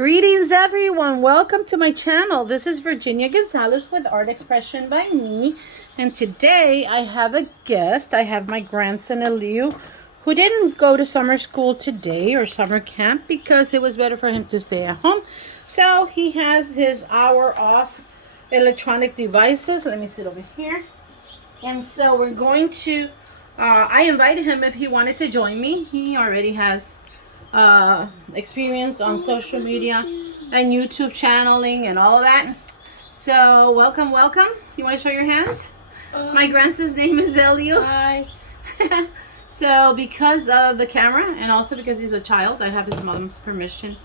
Greetings everyone, welcome to my channel. This is Virginia Gonzalez with Art Expression by Me, and today I have a guest. I have my grandson Elew, who didn't go to summer school today or summer camp because it was better for him to stay at home. So he has his hour off electronic devices. Let me sit over here. And so we're going to, I invited him if he wanted to join me. He already has experience on social media and YouTube channeling and all of that. So welcome. You want to show your hands? My grandson's name is Elew. Hi. So because of the camera and also because he's a child, I have his mom's permission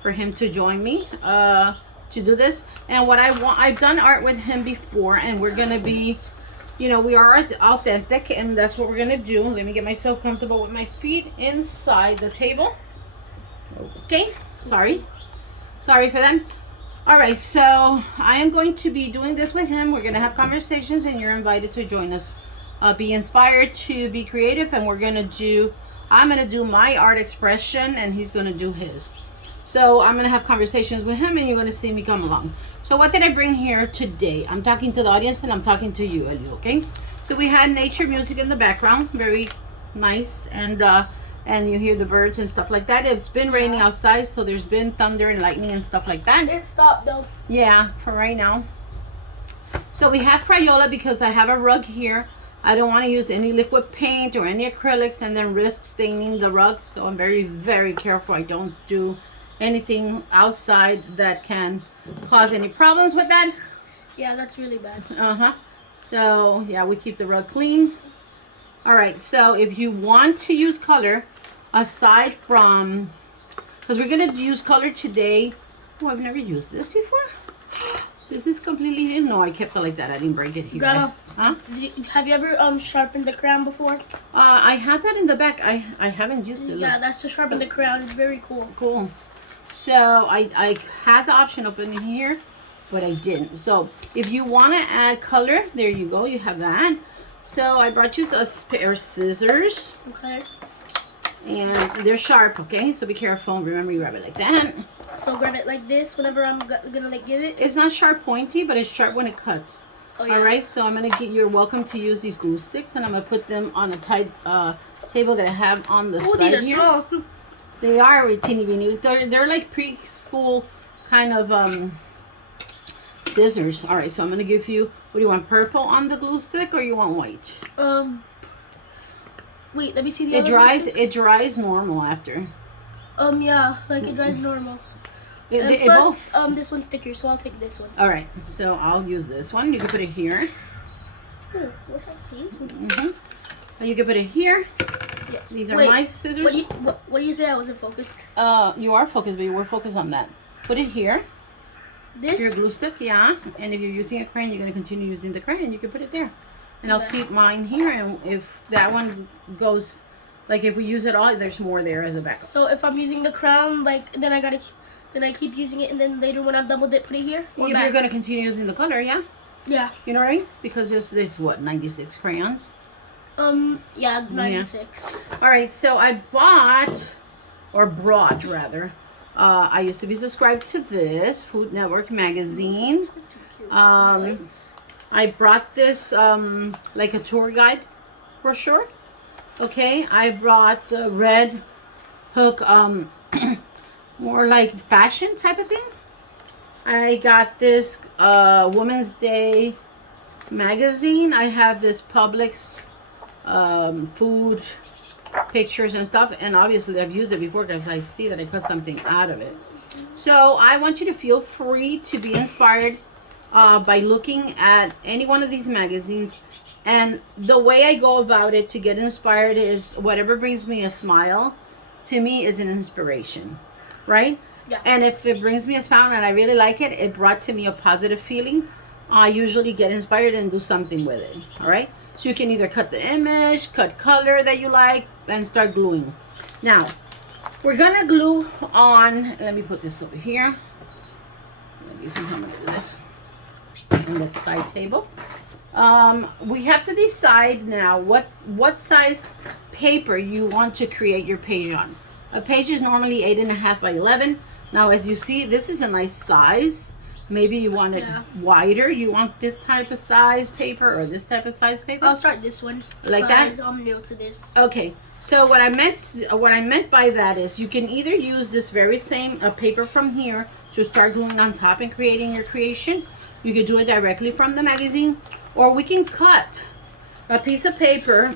for him to join me to do this. And what I've done art with him before, and we're gonna be, you know, we are authentic, and that's what we're gonna do. Let me get myself comfortable with my feet inside the table. Okay, sorry for them. All right, so I am going to be doing this with him. We're gonna have conversations, and you're invited to join us. Be inspired to be creative, and I'm gonna do my art expression, and he's gonna do his. So I'm gonna have conversations with him, and you're gonna see me come along. So what did I bring here today? I'm talking to the audience, and I'm talking to you, Elew, okay? So we had nature music in the background, very nice, and you hear the birds and stuff like that. It's been raining outside, so there's been thunder and lightning and stuff like that. It stopped though. Yeah, for right now. So we have Crayola because I have a rug here. I don't want to use any liquid paint or any acrylics and then risk staining the rug. So I'm very, very careful. I don't do anything outside that can cause any problems with that. Yeah, that's really bad. So yeah, we keep the rug clean. All right, so if you want to use color, aside from, because we're gonna use color today. Oh, I've never used this before. This is completely new. No, I kept it like that. I didn't break it here. Grandma, Huh? have you ever sharpened the crayon before? I have that in the back. I haven't used it. Yeah, that's to sharpen the crayon. It's very cool. Cool. So I had the option open in here, but I didn't. So if you want to add color, there you go. You have that. So I brought you a pair of scissors. Okay. And they're sharp, okay? So be careful. Remember, you grab it like that. So grab it like this whenever I'm gonna like give it. It's not sharp pointy, but it's sharp when it cuts. Oh, yeah. All right, so I'm gonna you're welcome to use these glue sticks, and I'm gonna put them on a tight table that I have on the side here. Strong. They are teeny weeny. They're like preschool kind of scissors. All right, so I'm gonna give you. What do you want? Purple on the glue stick, or you want white? Wait, let me see the It other dries. one. It dries normal after. Yeah, like it dries normal. And plus, this one's sticker, so I'll take this one. All right, so I'll use this one. You can put it here. Ooh, what else? You can put it here. Yeah. These are Wait, my scissors. What do you say? I wasn't focused. You are focused, but you were focused on that. Put it here. This? Your glue stick, yeah. And if you're using a crayon, you're going to continue using the crayon. You can put it there. And I'll keep mine here. And if that one goes, like if we use it all, there's more there as a backup. So if I'm using the crown, like, then I keep using it, and then later when I've doubled it, put it here? If you're going to continue using the color, yeah. Yeah. You know what I mean? Because there's what, 96 crayons? Yeah, 96. Yeah. All right, so I brought rather. I used to be subscribed to this Food Network magazine. I brought this like a tour guide brochure. Okay, I brought the Red Hook, more like fashion type of thing. I got this Women's Day magazine. I have this Publix food pictures and stuff, and obviously I've used it before because I see that I cut something out of it. So I want you to feel free to be inspired by looking at any one of these magazines, and the way I go about it to get inspired is whatever brings me a smile to me is an inspiration, right? Yeah. And if it brings me a smile and I really like it, it brought to me a positive feeling, I usually get inspired and do something with it. All right, so you can either cut the image, cut color that you like, and start gluing. Now we're gonna glue on, let me put this over here. Let me see how I'm gonna do this on the side table. We have to decide now what size paper you want to create your page on. A page is normally 8.5 by 11. Now, as you see, this is a nice size. Maybe you want it wider. You want this type of size paper or this type of size paper? I'll start this one. Like that? I'm new to this. Okay. So what I meant by that is you can either use this very same paper from here to start gluing on top and creating your creation. You could do it directly from the magazine, or we can cut a piece of paper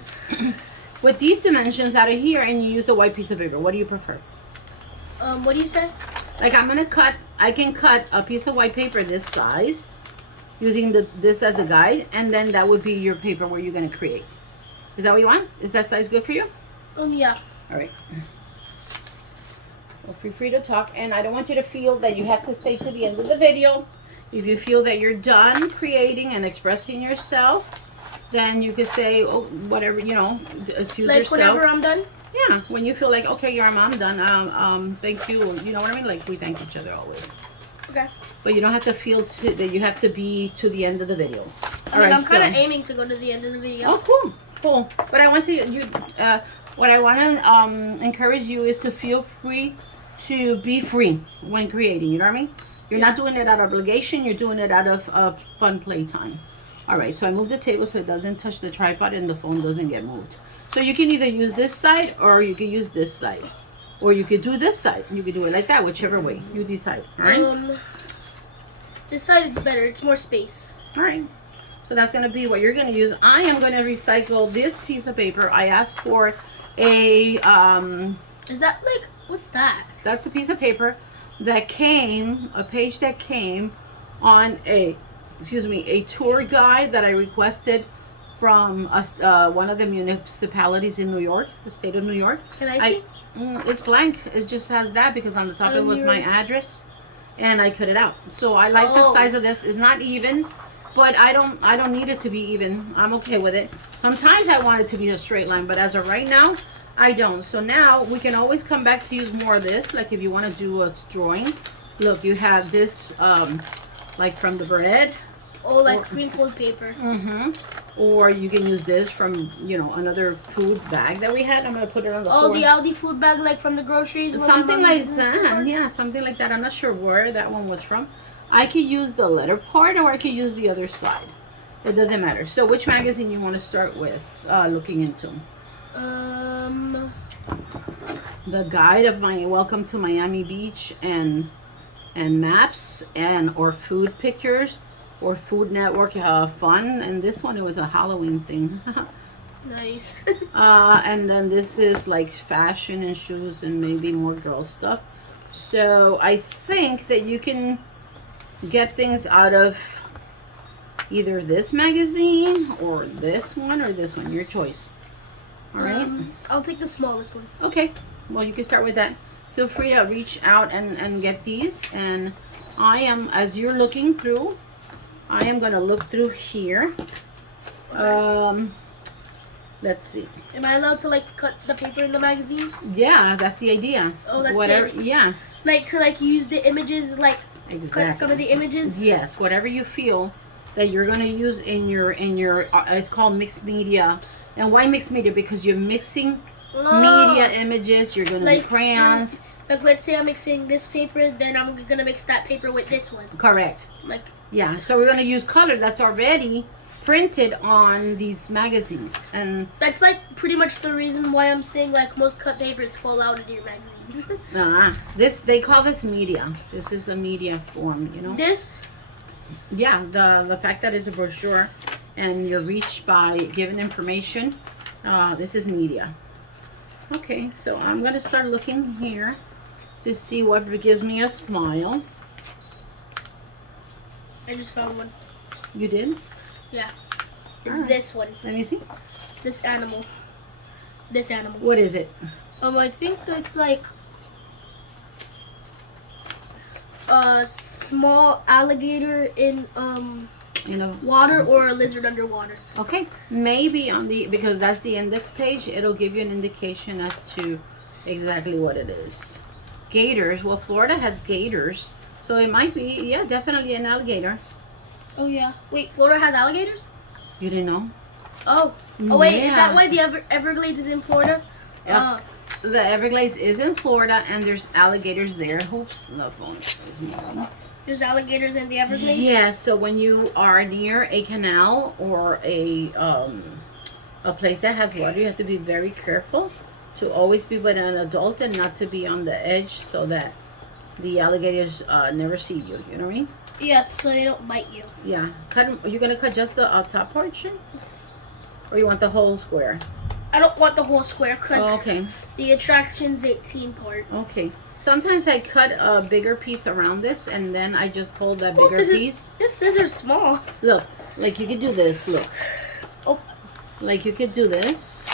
with these dimensions out of here and you use the white piece of paper. What do you prefer? What do you say? Like I can cut a piece of white paper this size using this as a guide, and then that would be your paper where you're going to create. Is that what you want? Is that size good for you? Yeah. All right. Well, feel free to talk, and I don't want you to feel that you have to stay to the end of the video. If you feel that you're done creating and expressing yourself, then you could say, oh, whatever, you know, excuse yourself. Like whenever I'm done? Yeah, when you feel like, okay, your mom done. Thank you. You know what I mean? Like, we thank each other always. Okay. But you don't have to feel that you have to be to the end of the video. All right, I'm kind of aiming to go to the end of the video. Oh, cool. But I want to what I want to encourage you is to feel free to be free when creating. You know what I mean? You're not doing it out of obligation. You're doing it out of fun playtime. All right. So I moved the table so it doesn't touch the tripod and the phone doesn't get moved. So you can either use this side or you can use this side. Or you could do this side. You could do it like that, whichever way. You decide. All right? This side is better. It's more space. All right. So that's going to be what you're going to use. I am going to recycle this piece of paper. I asked for a... Is that like... What's that? That's a piece of paper that came... A page that came on a tour guide that I requested from one of the municipalities in New York, the state of New York. Can I see? It's blank. It just has that because on the top it was my address, and I cut it out. So I like the size of this. It's not even, but I don't need it to be even. I'm okay with it. Sometimes I want it to be a straight line, but as of right now, I don't. So now we can always come back to use more of this. Like if you want to do a drawing, look, you have this like from the bread. Oh, like crinkled paper. Or you can use this from, another food bag that we had. I'm going to put it on the floor. Oh, the Aldi food bag, like from the groceries? Something like that. Yeah, something like that. I'm not sure where that one was from. I could use the letter part or I could use the other side. It doesn't matter. So which magazine you want to start with looking into? The guide of my Welcome to Miami Beach and maps or food pictures. Or Food Network Fun, and this one, it was a Halloween thing. Nice. And then this is like fashion and shoes and maybe more girl stuff. So I think that you can get things out of either this magazine or this one, your choice. All right? I'll take the smallest one. Okay, well, you can start with that. Feel free to reach out and get these, and I am, as you're looking through, I am going to look through here. Let's see. Am I allowed to like cut the paper in the magazines? Yeah, that's the idea. Oh, that's whatever. the idea. Yeah. Like to like use the images, like cut some of the images. Yes, whatever you feel that you're going to use in your it's called mixed media. And why mixed media? Because you're mixing media images. You're going to do crayons. Like let's say I'm mixing this paper, then I'm gonna mix that paper with this one. Correct. Like. Yeah, so we're going to use color that's already printed on these magazines. And that's like pretty much the reason why I'm saying like most cut papers fall out of your magazines. They call this media. This is a media form, This? Yeah, the fact that it's a brochure and you're reached by given information, this is media. Okay, so I'm going to start looking here to see what gives me a smile. I just found one. You did? Yeah. It's this one. Let me see. This animal. This animal. What is it? I think it's like a small alligator in water or a lizard underwater. Okay. Maybe because that's the index page, it'll give you an indication as to exactly what it is. Gators. Well, Florida has gators. So it might be, yeah, definitely an alligator. Oh, yeah. Wait, Florida has alligators? You didn't know? Oh. Oh, wait, is that why the Everglades is in Florida? Yeah. the Everglades is in Florida, and there's alligators there. Oops, the phone is moving. There's alligators in the Everglades? Yes, so when you are near a canal or a place that has water, you have to be very careful to always be with an adult and not to be on the edge so that the alligators never see you. You know what I mean? Yeah, so they don't bite you. Yeah. Are you going to cut just the top portion? Or you want the whole square? I don't want the whole square because okay. The attraction's 18 part. Okay. Sometimes I cut a bigger piece around this and then I just hold that bigger piece. This scissor's small. Look, like you could do this, look. Oh. Like you could do this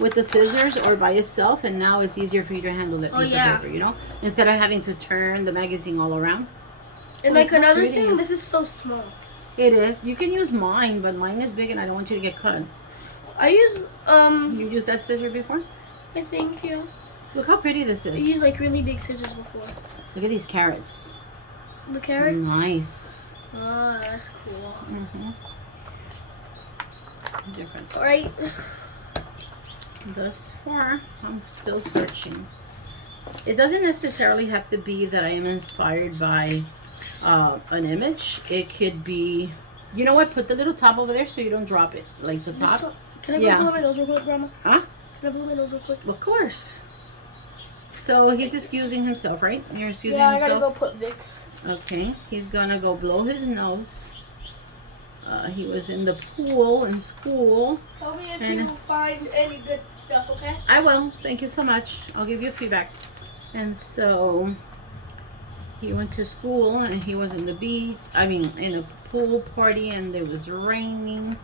with the scissors or by itself, and now it's easier for you to handle that piece of paper, you know? Instead of having to turn the magazine all around. And like another thing, this is so small. It is. You can use mine, but mine is big and I don't want you to get cut. I use, You used that scissor before? I think, yeah. Look how pretty this is. I used like really big scissors before. Look at these carrots. The carrots? Nice. Oh, that's cool. Mm-hmm. Different. Alright. Thus far, I'm still searching. It doesn't necessarily have to be that I am inspired by an image. It could be, you know what? Put the little top over there so you don't drop it. Like the top. Can I go blow my nose real quick, Grandma? Huh? Can I blow my nose real quick? Of course. So he's excusing himself, right? You're excusing himself? himself? Yeah, I gotta go put Vicks. Okay. He's gonna go blow his nose. He was in the pool in school. Tell me if you find any good stuff, okay? I will. Thank you so much. I'll give you feedback. And so he went to school and he was in the beach. I mean, in a pool party, and it was raining.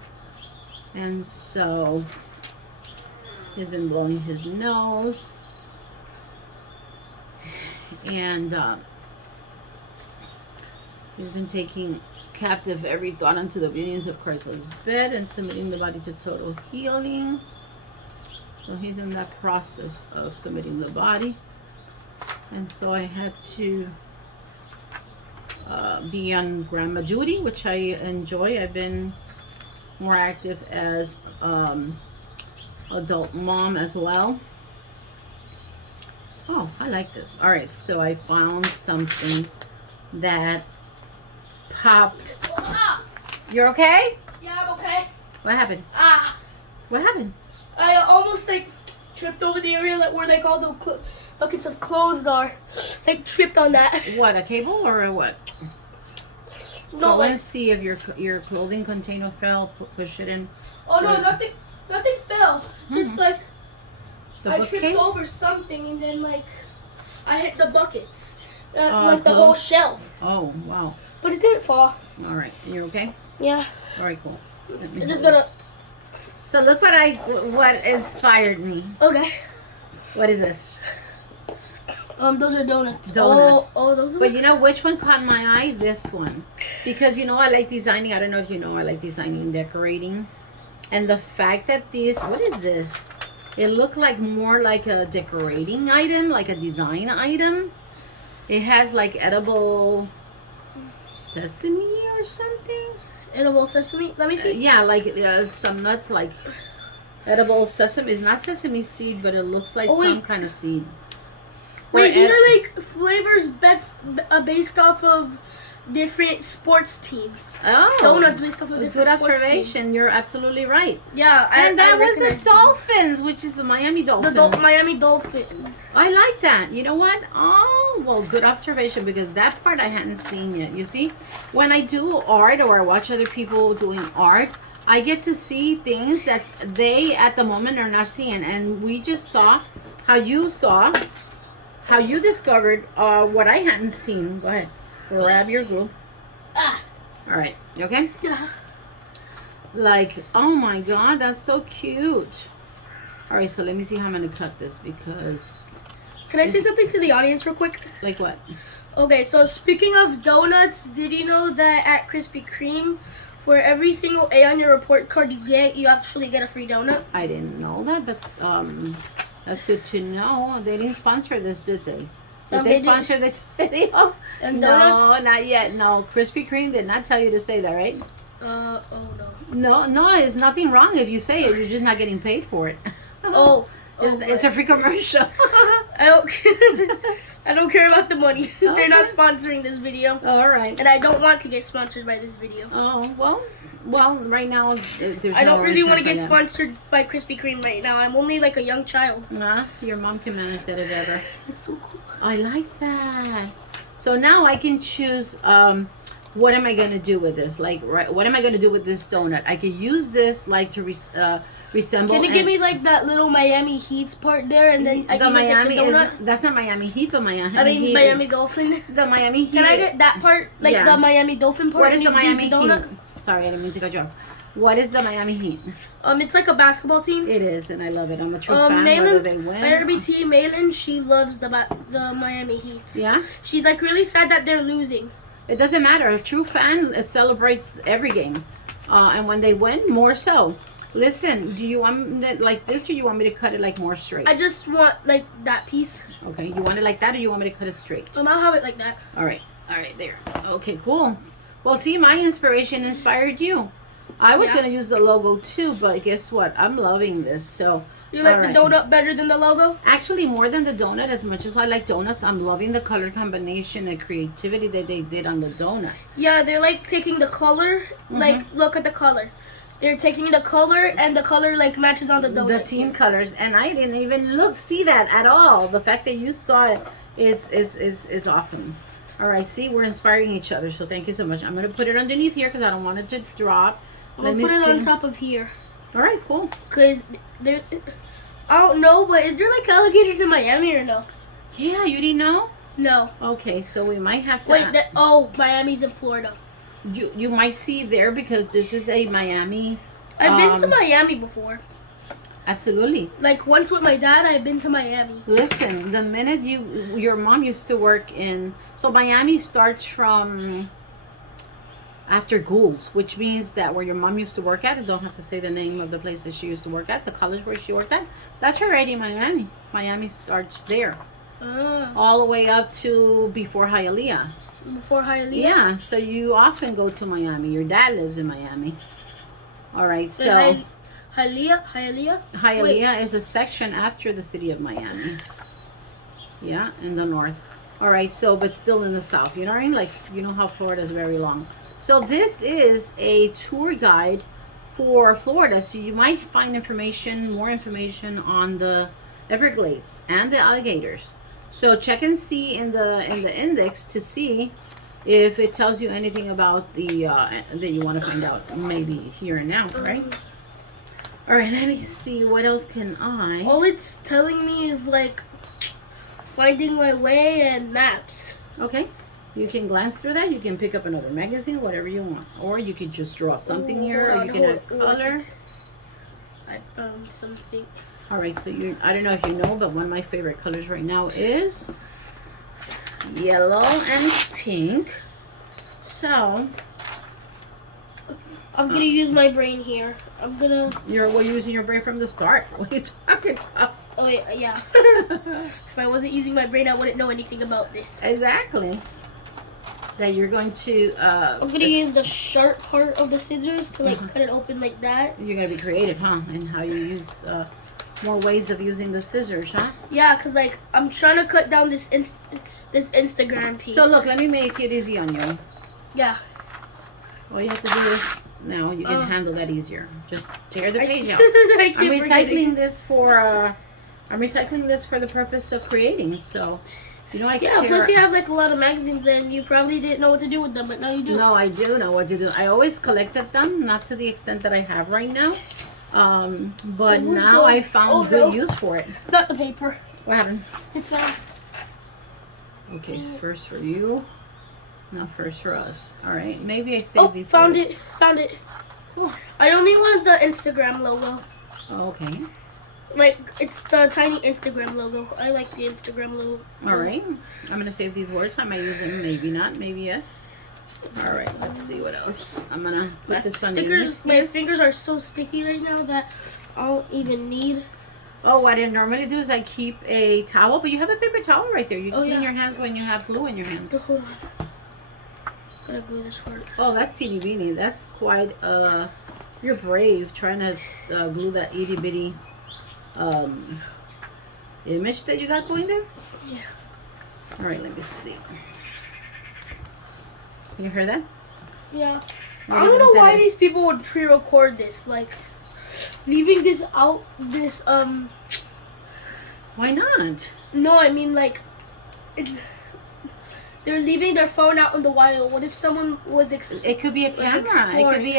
And so he's been blowing his nose. And he's been taking captive every thought unto the obedience of Christ's bed and submitting the body to total healing. So he's in that process of submitting the body. And so I had to be on grandma duty, which I enjoy. I've been more active as adult mom as well. Oh, I like this. All right, so I found something that popped. You're okay? Yeah, I'm okay. What happened? What happened? I almost like tripped over the area where like all the buckets of clothes are. Like tripped on that. What, a cable or a what? No, so let's see if your clothing container fell. Push it in. Oh no, nothing fell. Just like I tripped bookcase? over something and then like I hit the buckets, like the whole shelf. Oh wow! But it didn't fall. All right, you're okay. Yeah. All right, cool. I'm just gonna. So look what inspired me. Okay. What is this? Those are donuts. Donuts. Oh, those are. But you know which one caught my eye? This one, because you know I like designing. I don't know if you know I like designing and decorating, and the fact that this. What is this? It looked like more like a decorating item, like a design item. It has like edible sesame or something. Edible sesame? Let me see. Yeah, like some nuts, like edible sesame. It's not sesame seed, but it looks like some kind of seed. Wait, these are like flavors based off of different sports teams. Oh, donuts based off of different sports teams. Good observation. You're absolutely right. Yeah, and that was the Dolphins, which is the Miami Dolphins. The Miami Dolphins. I like that. You know what? Oh, well, good observation, because that part I hadn't seen yet. You see, when I do art or I watch other people doing art, I get to see things that they at the moment are not seeing. And we just saw how you discovered what I hadn't seen. Go ahead. Grab your glue. All right. You okay? Yeah. Like, oh my God, that's so cute. All right, so let me see how I'm going to cut this, because... Can I say something to the audience real quick? Like what? Okay, so speaking of donuts, did you know that at Krispy Kreme, for every single A on your report card you actually get a free donut? I didn't know that, but that's good to know. They didn't sponsor this, did they? Did they sponsor this video? And donuts? No, not yet. No, Krispy Kreme did not tell you to say that, right? Oh no. No, there's nothing wrong if you say it. You're just not getting paid for it. Oh, It's a free commercial. I don't care about the money. Okay. They're not sponsoring this video. All right. And I don't want to get sponsored by this video. Oh, well, right now there's I don't really want to get that. sponsored by Krispy Kreme right now. I'm only like a young child. Nah, your mom can manage that if ever. That's so cool. I like that. So now I can choose what am I going to do with this? Like, right, what am I going to do with this donut? I could use this like to resemble. Can you give me like that little Miami Heat's part there, and then I the can Miami take the donut? that's not Miami Heat, but Miami. Heat. Miami Dolphin. The Miami Heat. Can I get that part, like the Miami Dolphin part? What is the Miami donut? Heat? Sorry, I didn't mean to cut you off. What is the Miami Heat? It's like a basketball team. It is, and I love it. I'm a true fan. Whether they win. RBT Malin, she loves the Miami Heat. Yeah. She's like really sad that they're losing. It doesn't matter. A true fan, it celebrates every game, and when they win, more so. Listen, do you want it like this, or you want me to cut it like more straight? I just want like that piece. Okay, you want it like that, or you want me to cut it straight? I'll have it like that. All right, there. Okay, cool. Well, see, my inspiration inspired you. I was gonna use the logo too, but guess what? I'm loving this. So you like the donut better than the logo? Actually, more than the donut. As much as I like donuts, I'm loving the color combination and creativity that they did on the donut. Yeah, they're like taking the color. Like, look at the color. They're taking the color, and the color like matches on the donut. The team colors, and I didn't even see that at all. The fact that you saw it, it's awesome. All right, see, we're inspiring each other. So thank you so much. I'm gonna put it underneath here because I don't want it to drop. Let me put it on top of here. All right, cool. Cause there, I don't know, but is there like alligators in Miami or no? Yeah, you didn't know? No. Okay, so we might have to. Wait, Miami's in Florida. You might see there because this is a Miami. I've been to Miami before. Absolutely. Like once with my dad, I've been to Miami. Listen, the minute your mom used to work in, so Miami starts from after Gould's, which means that where your mom used to work at, I don't have to say the name of the place that she used to work at, the college where she worked at, that's already Miami. Miami starts there. All the way up to before Hialeah. Before Hialeah? Yeah, so you often go to Miami. Your dad lives in Miami. All right, so Hialeah is a section after the city of Miami. Yeah, in the north. All right, so but still in the south. You know what I mean? Like, you know how Florida is very long. So this is a tour guide for Florida. So you might find more information on the Everglades and the alligators. So check and see in the index to see if it tells you anything about the that you want to find out, maybe here and now, right? All right, let me see. What else can I? All it's telling me is like finding my way and maps. Okay. You can glance through that. You can pick up another magazine, whatever you want. Or you could just draw something here, or you can add color. I found something. All right, so I don't know if you know, but one of my favorite colors right now is yellow and pink. So I'm gonna use my brain here. We're using your brain from the start. What are you talking about? Oh yeah. If I wasn't using my brain, I wouldn't know anything about this. Exactly. That you're going to. I'm gonna use the sharp part of the scissors to like cut it open like that. You're gonna be creative, huh? And how you use more ways of using the scissors, huh? Yeah, cause like I'm trying to cut down this Instagram piece. So look, let me make it easy on you. Yeah. All you have to do is now you can handle that easier. Just tear the page out. I'm recycling this for the purpose of creating. So, you know, I can. Yeah. Plus, you have like a lot of magazines, and you probably didn't know what to do with them, but now you do. No, I do know what to do. I always collected them, not to the extent that I have right now. But now I found good use for it. Not the paper. What happened? It fell. Okay, so first for you. Now first for us. All right. Maybe I saved these. Found it. Oh. I only want the Instagram logo. Oh, okay. Like, it's the tiny Instagram logo. I like the Instagram logo. All right. I'm going to save these words. I might use them. Maybe not. Maybe yes. All right. Let's see what else. I'm going to put this underneath. My fingers are so sticky right now that I don't even need. Oh, what I normally do is I keep a towel. But you have a paper towel right there. You can clean your hands when you have glue in your hands. Hold on. Gotta glue this part. Oh, that's teeny weeny. That's quite, you're brave trying to glue that itty bitty image that you got going there? Yeah. All right, let me see. You hear that? Yeah. What I do you don't know think why that is? these people would pre-record this. Like, leaving this out, this, Why not? no, I mean, like, it's, they're leaving their phone out in the wild. What if someone was, It could be a camera. It explore. could be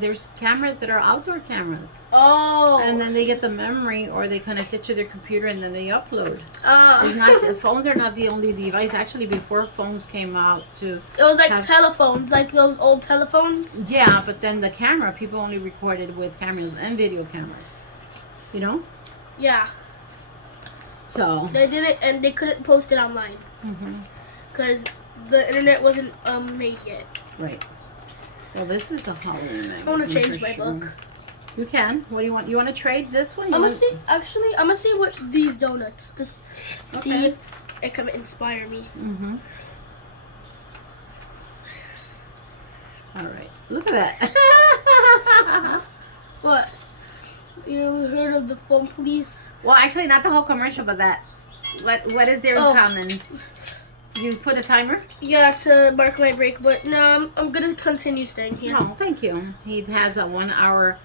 there's cameras that are outdoor cameras. oh. And then they get the memory or they connect it to their computer and then they upload. Uh, It's not, phones are not the only device. Actually, before phones came out to... it was like have- telephones, like those old telephones. Yeah, but then the camera, people only recorded with cameras and video cameras. You know? Yeah. So... They did it, and they couldn't post it online. Mhm. Because the internet wasn't made yet. Right. Well, this is a Halloween magazine. I want to change for my sure. book. You can. What do you want? You want to trade this one? I'm gonna see. Actually, I'm gonna see what these donuts. To see Okay. if it can inspire me. Mm-hmm. All right. Look at that. What? You heard of the phone police? Well, actually, not the whole commercial, but that. What is there in Oh. common? You put a timer? Yeah, to mark my break. But no, I'm gonna continue staying here. No, thank you. He has a 1 hour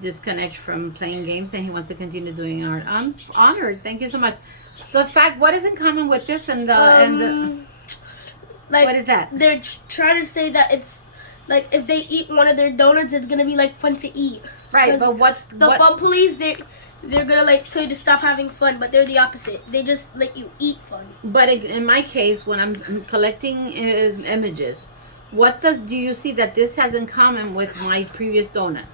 disconnect from playing games, and he wants to continue doing art. I'm honored. Thank you so much. The fact, what is in common with this and the Like, what is that? they're trying to say that it's like if they eat one of their donuts, it's gonna be like fun to eat. Right, 'Cause but what? The what fun police, they're gonna like tell you to stop having fun, but they're the opposite. They just let you eat fun. But in my case, when I'm collecting images, do you see that this has in common with my previous donut?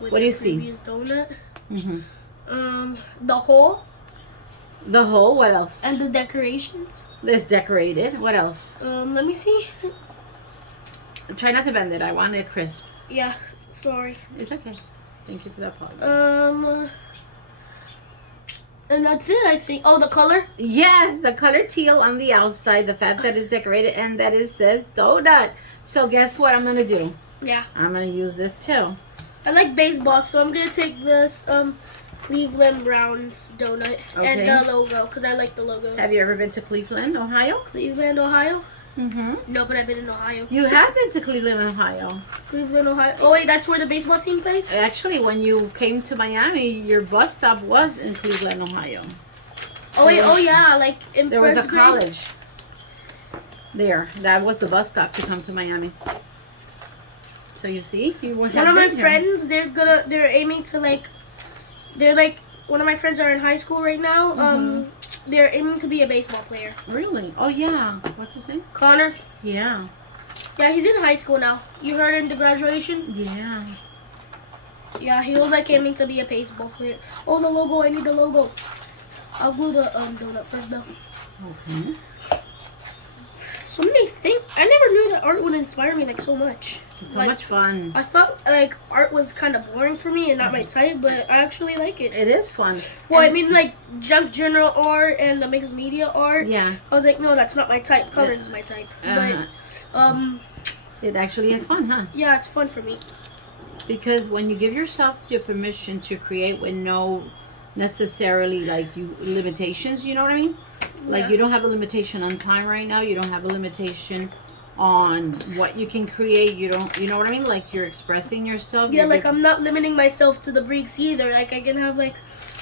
With What do the you see? previous donut, Mm-hmm. the hole The hole. What else? and the decorations. It's decorated. What else? Let me see. Try not to bend it. I want it crisp. Yeah, sorry. It's okay. Thank you for that apology. And that's it, I think. Oh, the color? Yes, the color teal on the outside, the fact that it's decorated, and that it says donut. So guess what I'm gonna do? Yeah. I'm gonna use this too. I like baseball, so I'm gonna take this Cleveland Browns donut Okay. and the logo, because I like the logos. Have you ever been to Cleveland, Ohio? Cleveland, Ohio? Mm-hmm. No, but I've been in Ohio. You have been to Cleveland, Ohio. Cleveland, Ohio. Oh, wait, that's where the baseball team plays? Actually, when you came to Miami, your bus stop was in Cleveland, Ohio. Oh, wait, oh, yeah, like in There was a first grade. college there. That was the bus stop to come to Miami. So you see, you would have One of my been here. friends, they're aiming to one of my friends are in high school right now. Mhm. They're aiming to be a baseball player. Really? Oh yeah. What's his name? Connor. Yeah. Yeah, he's in high school now. You heard in the graduation? Yeah. Yeah, he was like aiming to be a baseball player. Oh, the logo! I need the logo. I'll glue the donut first though. Okay. So many things. I never knew that art would inspire me like so much. It's so Like, much fun. I thought like art was kind of boring for me and not my type, but I actually like it. It is fun. Well, I And- mean like junk general art and the mixed media art. Yeah. I was like, no, that's not my type. Coloring is my type. Uh-huh. But It actually is fun, huh? yeah, it's fun for me. Because when you give yourself your permission to create with no necessarily limitations, you know what I mean? Like Yeah. you don't have a limitation on time right now. You don't have a limitation on what you can create. You know what I mean? Like you're expressing yourself. Yeah, you're like giv- I'm not limiting myself to the breaks either. Like I can have like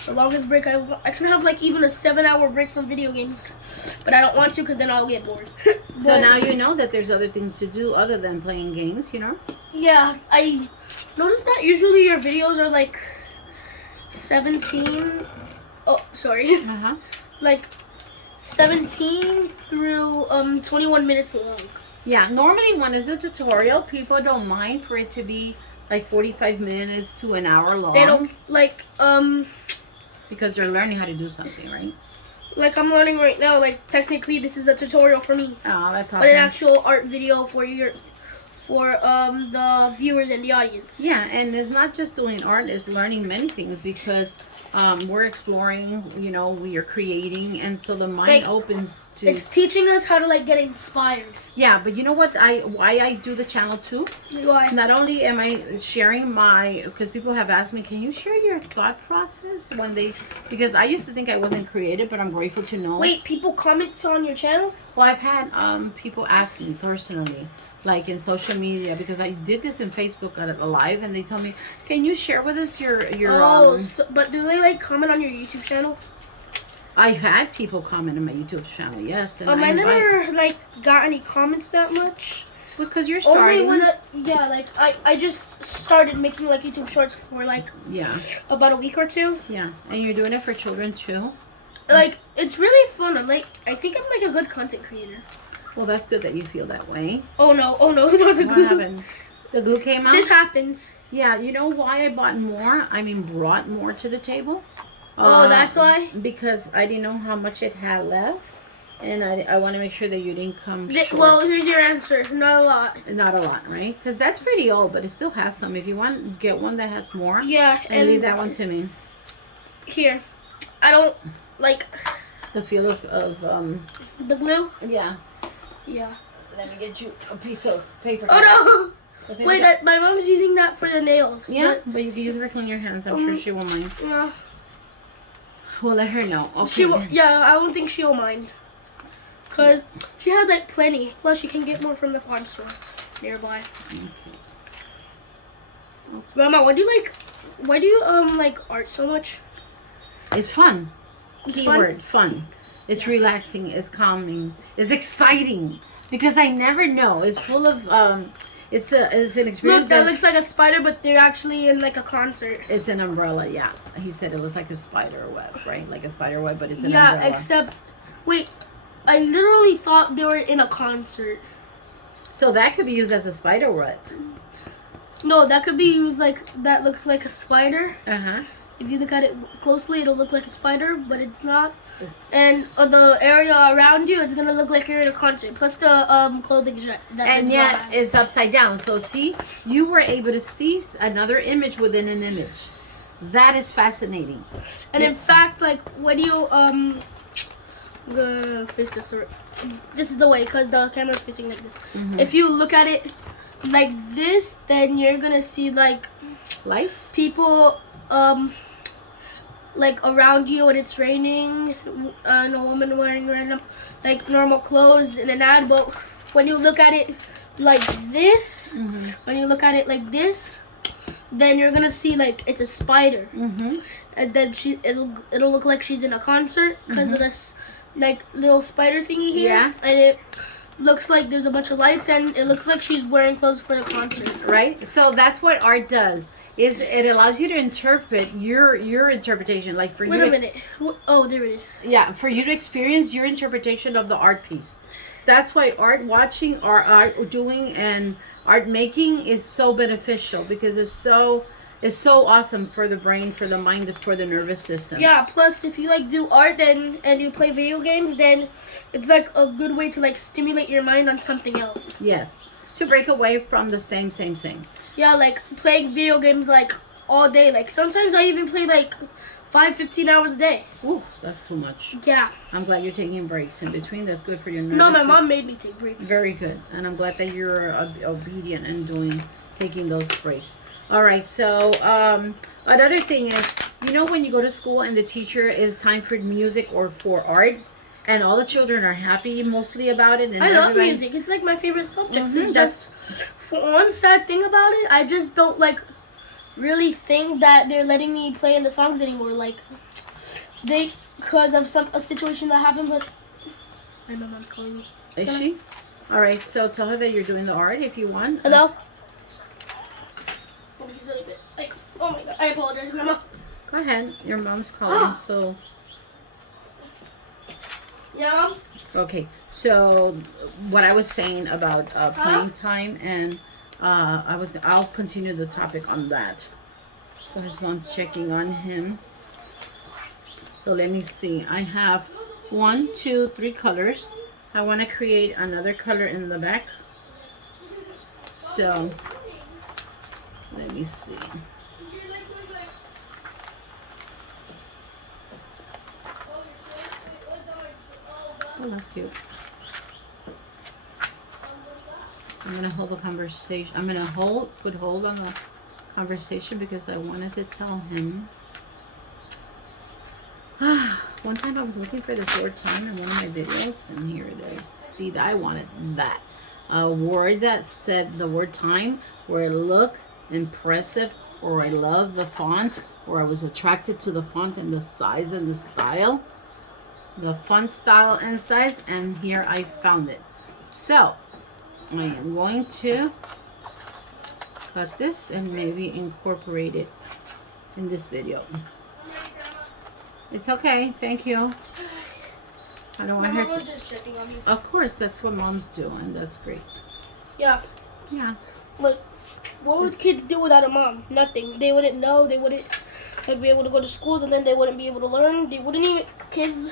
the longest break I can have like even a 7-hour break from video games, but I don't want to because then I'll get bored. So But, now you know that there's other things to do other than playing games, you know? yeah, I noticed that usually your videos are like 17. Oh, sorry, Uh-huh. like 17 through 21 minutes long. Yeah, normally when it's a tutorial, people don't mind for it to be like 45 minutes to an hour long. They don't like Because they're learning how to do something, right? like I'm learning right now. Like technically, this is a tutorial for me, Oh, that's but an awesome. actual art video for the viewers and the audience. Yeah, and it's not just doing art, it's learning many things because we're exploring, you know, we are creating, and so the mind Like, opens to... It's teaching us how to like get inspired. Yeah, but you know what, why I do the channel too? Why? Not only am I sharing my, because people have asked me, can you share your thought process when they, because I used to think I wasn't creative, but I'm grateful to know. Wait, people comment on your channel? Well, I've had people ask me personally, like in social media, because I did this in Facebook at a live, and they told me, can you share with us your but do they like comment on your YouTube channel? I've had people comment on my YouTube channel, yes. And I never like got any comments that much. Because you're starting. Only when I just started making like YouTube shorts for like about a week or two. Yeah, and you're doing it for children too. Like it's really fun. I think I'm like a good content creator. Well, that's good that you feel that way. Oh no, not the glue. What happened? The glue came out? This happens. Yeah, you know why I bought more? I mean, brought more to the table? Oh, that's why? Because I didn't know how much it had left. And I want to make sure that you didn't come short. Well, here's your answer. Not a lot. Not a lot, right? Because that's pretty old, but it still has some. If you want, get one that has more. Yeah. And leave that one to me. Here. I don't like... The feel of the glue? Yeah. Yeah. Let me get you a piece of paper. Oh no! Wait, my mom's using that for the nails. Yeah, but you can use it for cleaning your hands. I'm sure she won't mind. Yeah. We'll let her know. Okay. She will, yeah, I don't think she'll mind. Because she has like plenty. Plus she can get more from the farm store nearby. Okay. Grandma, why do you like art so much? It's fun. It's Keyword, fun. It's relaxing, it's calming, it's exciting. Because I never know. It's full of it's an experience. Look, that looks like a spider, but they're actually in like a concert. It's an umbrella, yeah. He said it looks like a spider web, right? Like a spider web, but it's an umbrella. Yeah, except wait, I literally thought they were in a concert. So that could be used as a spider web. No, that could be used like that looks like a spider. Uh-huh. If you look at it closely, it'll look like a spider, but it's not. And the area around you, it's gonna look like you're in a concert. Plus the clothing that and yet it's upside down. So see, you were able to see another image within an image. That is fascinating. And in fact, like when you face this. This is the way, cause the camera's facing like this. Mm-hmm. If you look at it like this, then you're gonna see like lights, people like around you when it's raining, and a woman wearing random like normal clothes in an ad. But when you look at it like this, when you look at it like this, then you're gonna see like it's a spider, and then it'll look like she's in a concert because of this like little spider thingy here. Yeah. And it looks like there's a bunch of lights, and it looks like she's wearing clothes for the concert. Right. So that's what art does. Is it allows you to interpret your interpretation, like for you. Wait a minute. Oh, there it is. Yeah, for you to experience your interpretation of the art piece. That's why art watching, or art doing, and art making is so beneficial because it's so awesome for the brain, for the mind, for the nervous system. Yeah. Plus, if you like do art and you play video games, then it's like a good way to like stimulate your mind on something else. Yes. To break away from the same. Yeah, like playing video games like all day. Like sometimes I even play like 15 hours a day. Ooh, that's too much. Yeah. I'm glad you're taking breaks in between. That's good for your nervous No, my system. mom made me take breaks. Very good. And I'm glad that you're obedient and taking those breaks. All right. So another thing is, you know, when you go to school and the teacher is time for music or for art, and all the children are happy mostly about it. And I love music. It's like my favorite subject. It's just for one sad thing about it, I just don't like really think that they're letting me play in the songs anymore. Like because of a situation that happened. But my mom's calling me. Is she? All right. So tell her that you're doing the art if you want. Hello. Like, oh my god! I apologize, Grandma. Go ahead. Your mom's calling. So. Yeah. Okay, so what I was saying about playing time, and I'll continue the topic on that. So his mom's checking on him. So let me see. I have 1, 2, 3 colors. I want to create another color in the back. So, let me see. Oh, that's cute. I'm gonna hold the conversation. I'm gonna put hold on the conversation because I wanted to tell him. One time I was looking for this word time in one of my videos, and here it is. See, I wanted that. A word that said the word time, where it looked impressive, or I love the font, or I was attracted to the font and the size and the style. The font style and size, and here I found it. So, I am going to cut this and maybe incorporate it in this video. It's okay, thank you. I don't want her to. Just checking on me. Of course, that's what moms do, and that's great. Yeah. Yeah. Like, what would kids do without a mom? Nothing. They wouldn't know. They wouldn't like be able to go to schools, and then they wouldn't be able to learn. They wouldn't even kids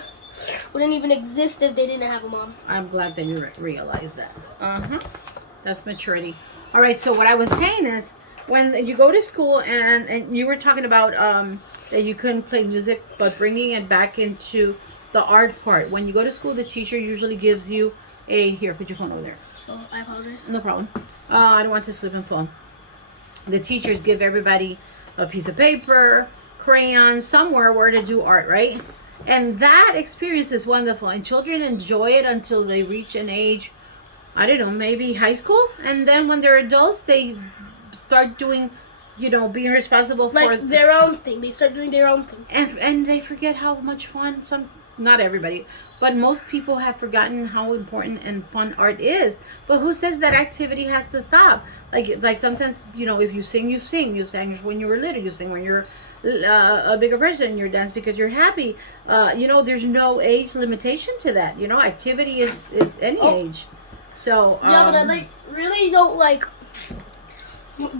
wouldn't even exist if they didn't have a mom. I'm glad that you realize that. That's maturity. All right. So what I was saying is, when you go to school and you were talking about that you couldn't play music, but bringing it back into the art part. When you go to school, the teacher usually gives you here. Put your phone over there. Oh, I apologize. No problem. I don't want to slip and fall. The teachers give everybody a piece of paper, crayons, somewhere where to do art, right? And that experience is wonderful, and children enjoy it until they reach an age, I don't know, maybe high school, and then when they're adults, they start doing, being responsible for like their own thing. They start doing their own thing, and they forget how much fun not everybody, but most people have forgotten how important and fun art is. But who says that activity has to stop? Like sometimes, if you sing, you sing. You sang when you were little. You sing when you're a bigger person. You dance because you're happy. There's no age limitation to that. Activity is any age. So yeah, but I really don't like.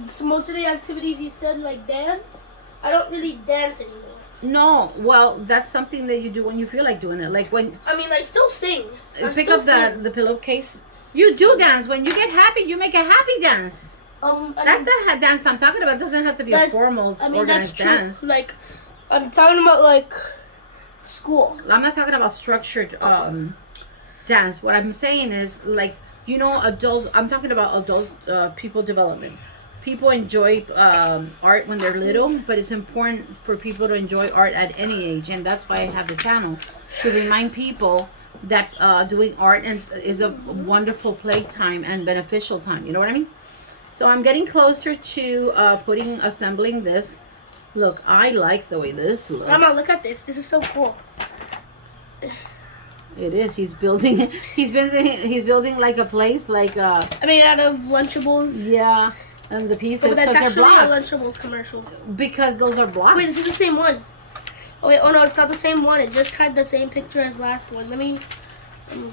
So most of the activities you said, like dance, I don't really dance anymore. No, well, that's something that you do when you feel like doing it. Like when I still sing. pick up the pillowcase. You do dance when you get happy. You make a happy dance. That's the dance I'm talking about. It doesn't have to be a formal, organized dance. Like, I'm talking about like school. I'm not talking about structured dance. What I'm saying is like adults. I'm talking about adult people development. People enjoy art when they're little, but it's important for people to enjoy art at any age, and that's why I have the channel to remind people that doing art is a wonderful playtime and beneficial time. You know what I mean? So I'm getting closer to assembling this. Look, I like the way this looks. Mama, look at this. This is so cool. It is. He's building. He's building like a place, like I made out of Lunchables. Yeah. And the pieces, but that's because they're actually blocks. a Lunchables commercial. Because those are blocks. Wait, this is the same one. Oh wait, no, it's not the same one. It just had the same picture as last one. Let me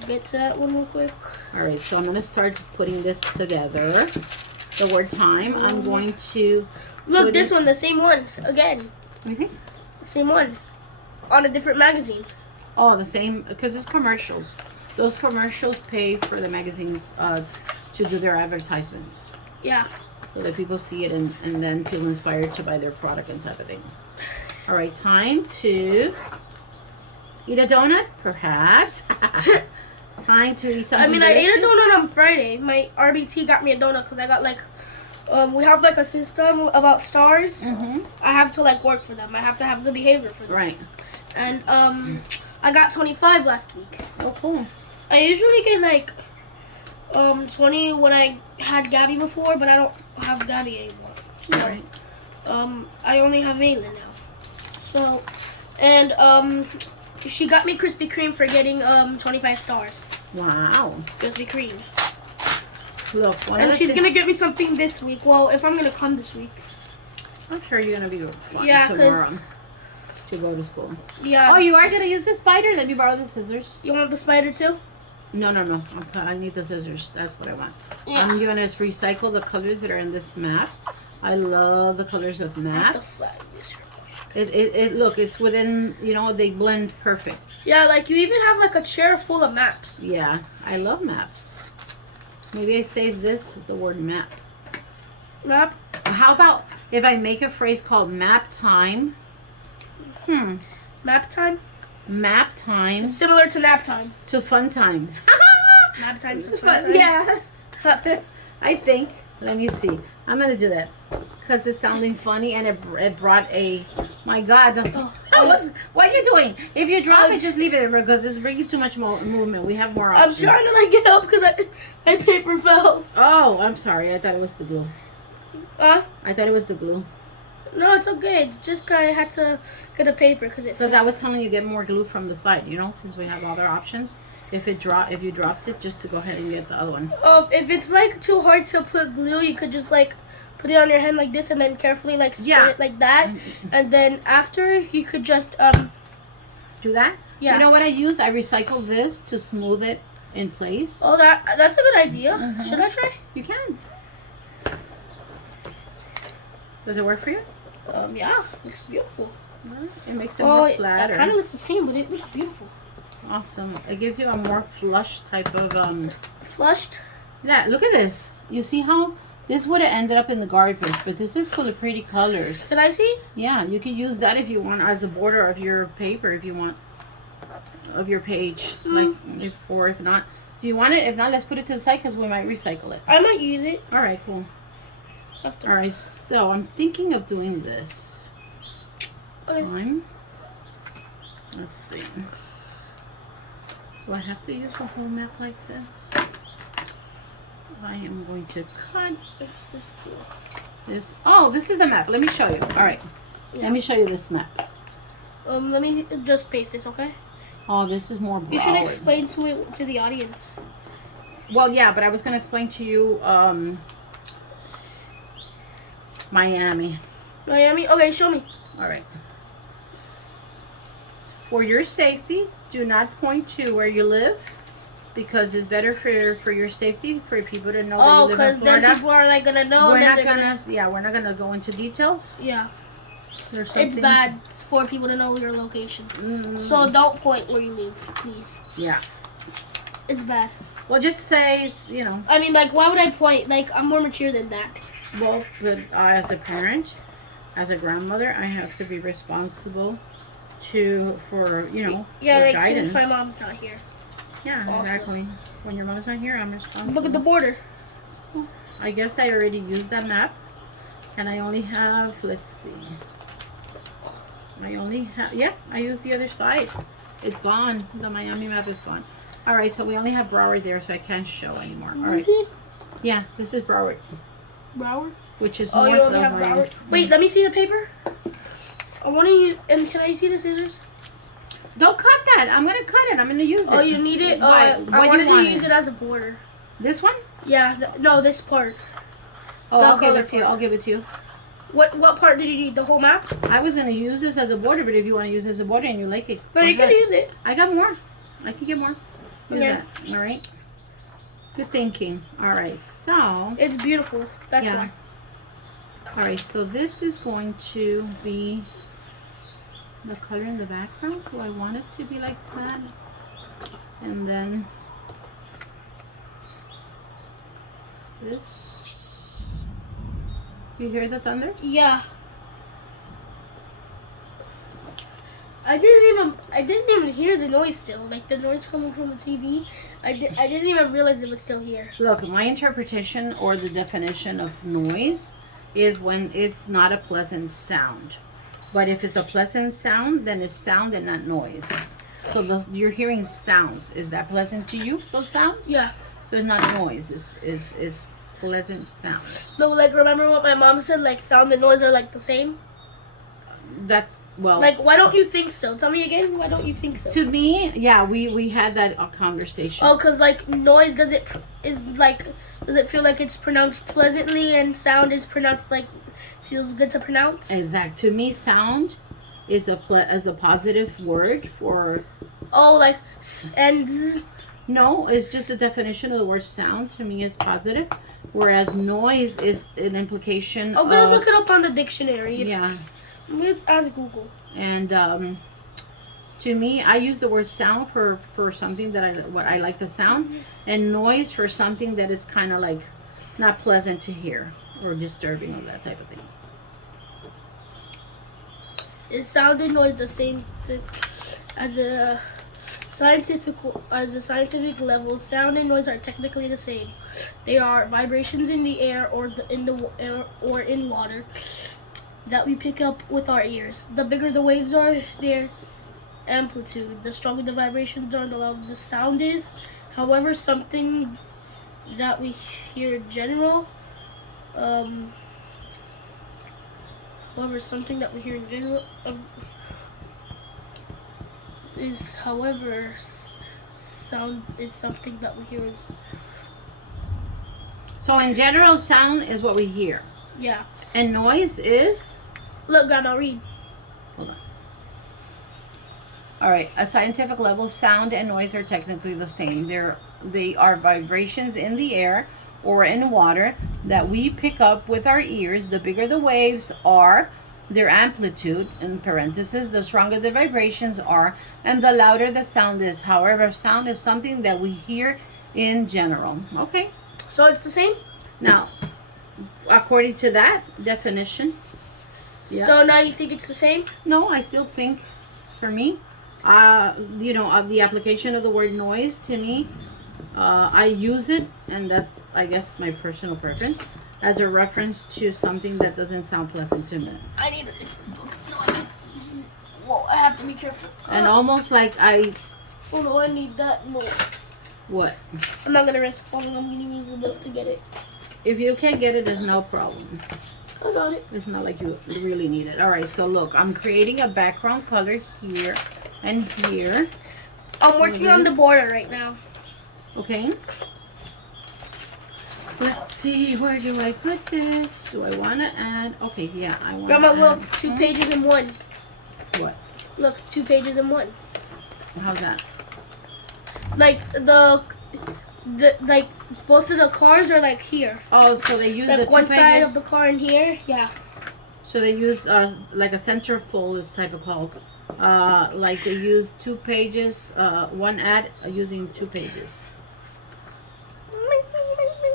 get to that one real quick. All right, so I'm gonna start putting this together. The word time. I'm going to look this one, the same one again. What do you think? The same one on a different magazine. Oh, the same, because it's commercials. Those commercials pay for the magazines to do their advertisements. Yeah. So that people see it and then feel inspired to buy their product and type of thing. All right, time to eat a donut, perhaps. Time to eat something I ate delicious. a donut on Friday. My RBT got me a donut because I got like, we have like a system about stars. Mm-hmm. I have to like work for them. I have to have good behavior for them. Right. And I got 25 last week. Oh, cool. I usually get like 20 when I had Gabby before, but I don't have Gabby anymore. So, Right. I only have Aylin now. So, and she got me Krispy Kreme for getting 25 stars. Wow. Krispy Kreme. Look, And she's gonna get me something this week. Well, if I'm gonna come this week. I'm sure you're gonna be fine Yeah, tomorrow to go to school. Yeah. Oh, you are gonna use the spider? Let me borrow the scissors. You want the spider too? No. Okay, I need the scissors. That's what I want. Yeah. I'm gonna recycle the colors that are in this map. I love the colors of maps. Look, it's within, they blend perfect. Yeah, like you even have like a chair full of maps. Yeah, I love maps. Maybe I save this with the word map. Map. How about if I make a phrase called map time? Map time. Map time Similar to nap time. to fun time. Map time to fun time. Yeah. I think. Let me see. I'm gonna do that because it's sounding funny and it brought a. My God. What are you doing? If you drop it, just leave it there because it's bringing too much movement. We have more options. I'm trying to like get up because my paper fell. Oh, I'm sorry. I thought it was the glue. I thought it was the glue. No, it's okay. It's just I had to get a paper because I was telling you get more glue from the side. You know, since we have other options. If you dropped it, just to go ahead and get the other one. If it's like too hard to put glue, you could just like put it on your hand like this and then carefully like spread it like that, and then after you could just do that. Yeah. You know what I use? I recycle this to smooth it in place. Oh, that's a good idea. Should I try? You can. Does it work for you? Yeah, looks beautiful. It makes it more flatter. It kind of looks the same, but it looks beautiful. Awesome. It gives you a more flush type of Flushed? Yeah, look at this. You see how this would have ended up in the garbage, but this is full of pretty colors. Can I see? Yeah, you can use that if you want as a border of your paper if you want of your page. Or if not. Do you want it? If not, let's put it to the side because we might recycle it. I might use it. All right, cool. All right, so I'm thinking of doing this. Okay. Time. Let's see. Do I have to use the whole map like this? I am going to cut this. Oh, this is the map. Let me show you. All right. Yeah. Let me show you this map. Let me just paste this, okay? Oh, this is more broad. You should explain to the audience. Well, yeah, but I was going to explain to you Miami. Miami? Okay, show me. All right. For your safety, do not point to where you live because it's better for your safety for people to know that you live in Florida. Oh, because then people are like gonna know. We're not gonna go into details. Yeah. It's bad for people to know your location. So don't point where you live, please. Yeah. It's bad. Well, just say, you know. I mean, like, why would I point? Like, I'm more mature than that. Well, but as a parent, as a grandmother, I have to be responsible for like guidance. Since my mom's not here. Yeah, also. Exactly. When your mom's not here, I'm responsible. Look at the border. I guess I already used that map, and I only have. Let's see. I used the other side. It's gone. The Miami map is gone. All right, so we only have Broward there, so I can't show anymore. All right. Yeah, this is Broward. Broward? Which is north you only have Broward. Wait, let me see the paper. I want to use, and can I see the scissors? Don't cut that. I'm gonna cut it. I'm gonna use it. Oh, you need it? Why? I wanted to use it as a border. This one? Yeah. No, this part. Oh, I'll give it to you. I'll give it to you. What part did you need? The whole map? I was gonna use this as a border, but if you want to use it as a border and you like it, no, you can use it. I got more. I can get more. Use okay. that. All right. Good thinking. All right. So it's beautiful. That's why. All right. So this is going to be the color in the background. Do I want it to be like that? And then this. You hear the thunder? Yeah. I didn't even hear the noise still. Like the noise coming from the TV. I didn't even realize it was still here. Look, my interpretation or the definition of noise is when it's not a pleasant sound. But if it's a pleasant sound, then it's sound and not noise. So you're hearing sounds. Is that pleasant to you, those sounds? Yeah. So it's not noise. It's pleasant sounds. So, like, remember what my mom said? Like, sound and noise are, like, the same? That's, well... Like, why don't you think so? Tell me again, why don't you think so? To me, yeah, we had that conversation. Oh, because, like, noise, does it feel like it's pronounced pleasantly and sound is pronounced, like, feels good to pronounce? Exact. To me, sound is a positive word for... Oh, like, and zzz. No, it's just a definition of the word sound. To me, is positive. Whereas noise is an implication I'm going to look it up on the dictionary. Let's ask Google. And to me, I use the word sound for something that I like the sound. And noise for something that is kind of like not pleasant to hear. or disturbing or that type of thing. Is sound and noise the same thing? As a scientific level, sound and noise are technically the same. They are vibrations in the air or in water that we pick up with our ears. The bigger the waves are, their amplitude. The stronger the vibrations are, the louder the sound is. However, something that we hear in general, sound is something that we hear. So in general, sound is what we hear. Yeah. And noise is? Look, Grandma, read. Hold on. All right. A scientific level, sound and noise are technically the same. They are vibrations in the air or in water that we pick up with our ears. The bigger the waves are, their amplitude, in parentheses, the stronger the vibrations are, and the louder the sound is. However, sound is something that we hear in general. Okay. So it's the same? Now, according to that definition. Yeah. So now you think it's the same? No, I still think, for me, the application of the word noise, to me, I use it, and that's, I guess, my personal preference, as a reference to something that doesn't sound pleasant to me. I need a different book so I can. Whoa, I have to be careful. And almost like I. Oh no, I need that more. What? I'm not gonna risk falling. I'm gonna use the book to get it. If you can't get it, there's no problem. I got it. It's not like you really need it. All right, so look, I'm creating a background color here and here. I'm working on the border right now. Okay. Let's see, where do I put this? Do I want to add? Okay, yeah, I want to add. Grandma, look, 2 pages in one. What? Look, 2 pages in one. How's that? Like like both of the cars are like here. Oh, so they use like the 2 one pages. side of the car in here. Yeah. So they use like a centerfold is type of called. Like they use 2 pages, one ad using 2 pages.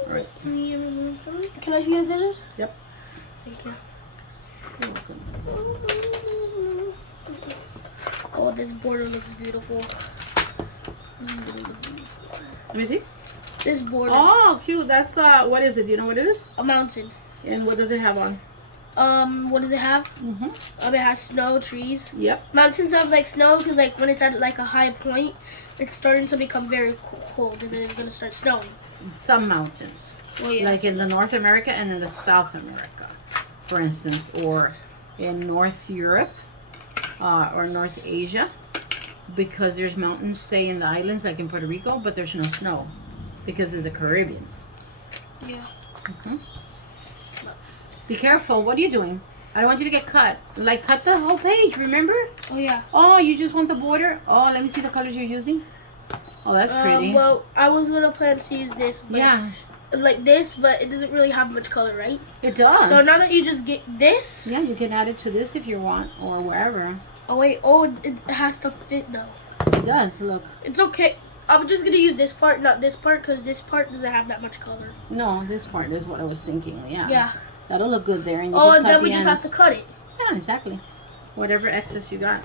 All right. Can I see the scissors? Yep. Thank you. You're welcome. Oh, this border looks beautiful. Let me see. This border. Oh, cute. That's what is it? Do you know what it is? A mountain. And what does it have on? What does it have? Mm-hmm. It has snow, trees. Yep. Mountains have like snow because like when it's at like a high point, it's starting to become very cold and then it's gonna start snowing. Some mountains, like in the North America and in the South America, for instance, or in North Europe or North Asia, because there's mountains, say in the islands like in Puerto Rico, but there's no snow because it's the Caribbean. Yeah. Mm-hmm. Be careful. What are you doing? I don't want you to get cut. Like, cut the whole page, remember? Oh, yeah. Oh, you just want the border? Oh, let me see the colors you're using. Oh, that's pretty. Well, I was gonna plan to use this, but like this, but it doesn't really have much color, right? It does. So now that you just get this. Yeah, you can add it to this if you want, or wherever. Oh, wait. Oh, it has to fit, though. It does, look. It's okay. I'm just gonna use this part, not this part, because this part doesn't have that much color. No, this part is what I was thinking, yeah. Yeah. That'll look good there. And you and then we just have to cut it. Yeah, exactly. Whatever excess you got.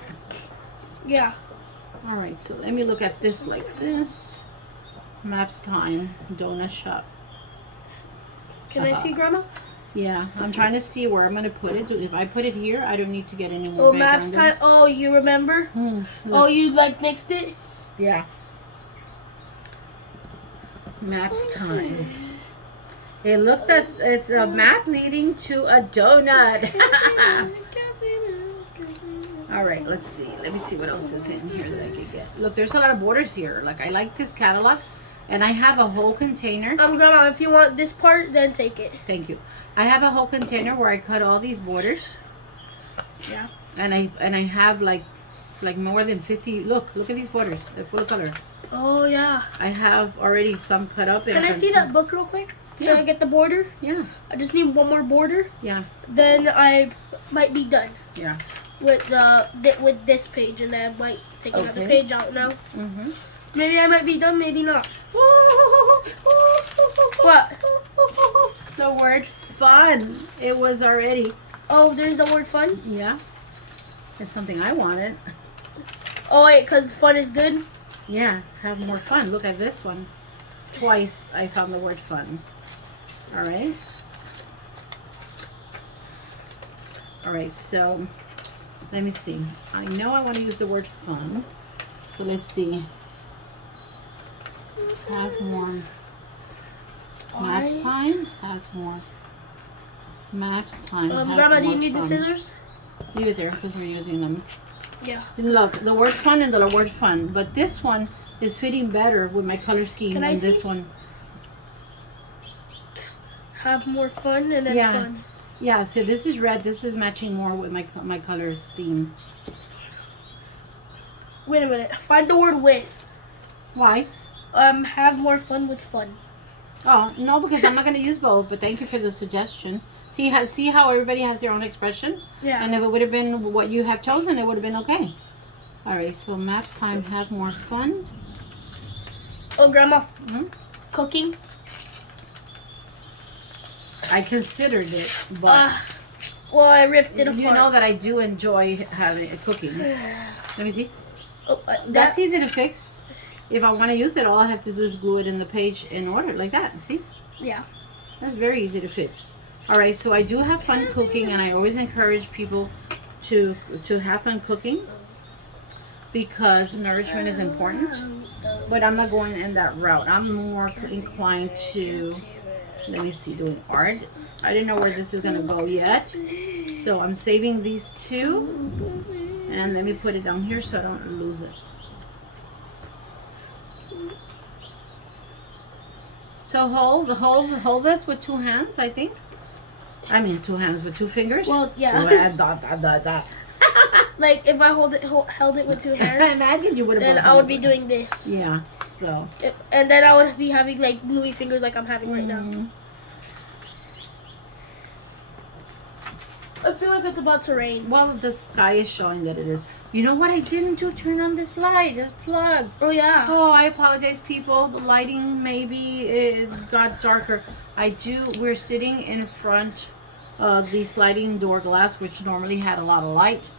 Yeah. All right, so let me look at this like this. Maps time, donut shop. Can I see, Grandma? Yeah, I'm trying to see where I'm going to put it. If I put it here, I don't need to get any more. Oh, maps time. Oh, you remember? Oh, you like mixed it? Yeah. Maps time. It looks that it's a map leading to a donut. All right, let's see. Let me see what else is in here that I could get. Look, there's a lot of borders here. Like, I like this catalog, and I have a whole container. Grandma, if you want this part, then take it. Thank you. I have a whole container where I cut all these borders. Yeah. And I have like more than 50. Look at these borders. They're full of color. Oh yeah. I have already some cut up. Can I see that book real quick? So I get the border? Yeah. I just need one more border. Yeah. Then I might be done. Yeah. With this page, and I might take another page out now. Mhm. Maybe I might be done. Maybe not. What? the word fun. It was already. Oh, there's the word fun? Yeah. It's something I wanted. Oh, wait, because fun is good? Yeah, have more fun. Look at this one. Twice I found the word fun. All right. All right, so let me see. I know I want to use the word fun. So let's see. Have more. Maps time. Have more. Maps time. Have Grandma, do you more need the fun. scissors? Leave it there because we're using them. Yeah. Look, the word fun and the word fun. But this one is fitting better with my color scheme than this one. Have more fun and then fun. Yeah, so this is red. This is matching more with my color theme. Wait a minute. Find the word with. Why? Have more fun with fun. Oh, no, because I'm not going to use both, but thank you for the suggestion. See how everybody has their own expression? Yeah. And if it would have been what you have chosen, it would have been okay. All right, so maps time, have more fun. Oh, Grandma. Cooking. I considered it, but... well, I ripped it apart. You know that I do enjoy having cooking. Let me see. Oh, That's easy to fix. If I want to use it, all I have to do is glue it in the page in order, like that. See? Yeah. That's very easy to fix. All right, so I do have fun cooking, and I always encourage people to have fun cooking because nourishment is important. But I'm not going in that route. I'm more inclined to, let me see, doing art. I didn't know where this is gonna go yet, so I'm saving these two, and let me put it down here so I don't lose it. So hold this with two hands, I think. I mean, two hands with two fingers. Well, yeah. Like if I held it with two hands. I imagine you would have. Then I would be doing this. Yeah. So. And then I would be having like gluey fingers like I'm having right now. I feel like it's about to rain. Well, the sky is showing that it is. You know what I didn't do? Turn on this light. It's plugged. Oh, yeah. Oh, I apologize, people. The lighting maybe it got darker. We're sitting in front of the sliding door glass, which normally had a lot of light.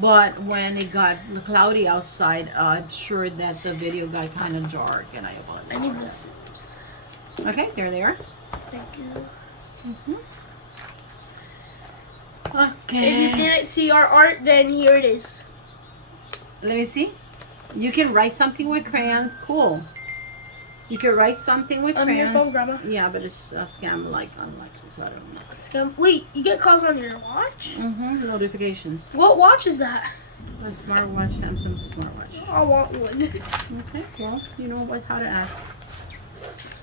But when it got cloudy outside, I'm sure that the video got kind of dark, and I apologize. I need the scissors. Okay, there they are. Thank you. Okay. If you didn't see our art, then here it is. Let me see. You can write something with crayons. Cool. You can write something with crayons. On your phone, Grandma. Yeah, but it's a scam like unlike, so I don't know. Scam. Wait, you get calls on your watch? Notifications. What watch is that? A smartwatch, Samsung smartwatch. I want one. Okay, well, you know how to ask.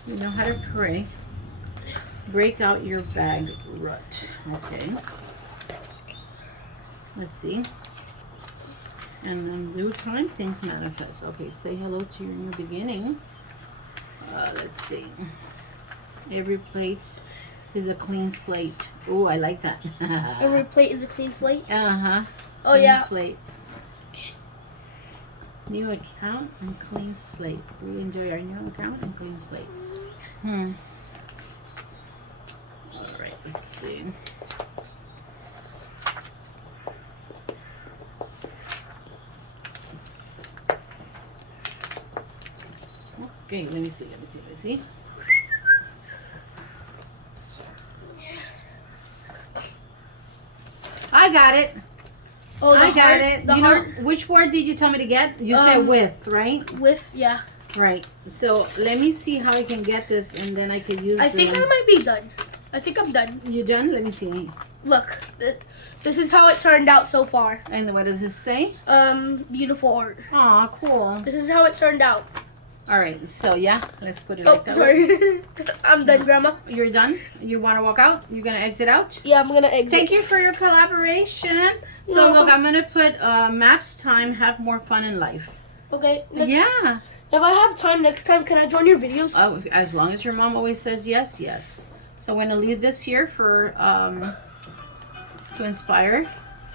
You know how to pray. Break out your bag rut. Okay. Let's see. And in due time, things manifest. Okay, say hello to your new beginning. Let's see. Every plate is a clean slate. Oh, I like that. Every plate is a clean slate? Uh-huh. Oh, clean yeah. Slate. New account and clean slate. We enjoy our new account and clean slate. All right, let's see. Okay, let me see. I got it. Oh, I got it. The You heart know, which word did you tell me to get? You said with, right? with, yeah. Right. So let me see how I can get this, and then I can use. I think I might be done. I think I'm done. You done? Let me see. Look, this is how it turned out so far. And what does this say? Beautiful art. Aw, cool. This is how it turned out. All right. So yeah, let's put it Oh, like that. sorry. I'm done, Grandma. You're done. You want to walk out? You're gonna exit out. Yeah, I'm gonna exit. Thank you for your collaboration. So look, I'm gonna put maps time. Have more fun in life. Okay. Yeah. If I have time next time, can I join your videos? Oh, as long as your mom always says yes, yes. So I'm gonna leave this here for to inspire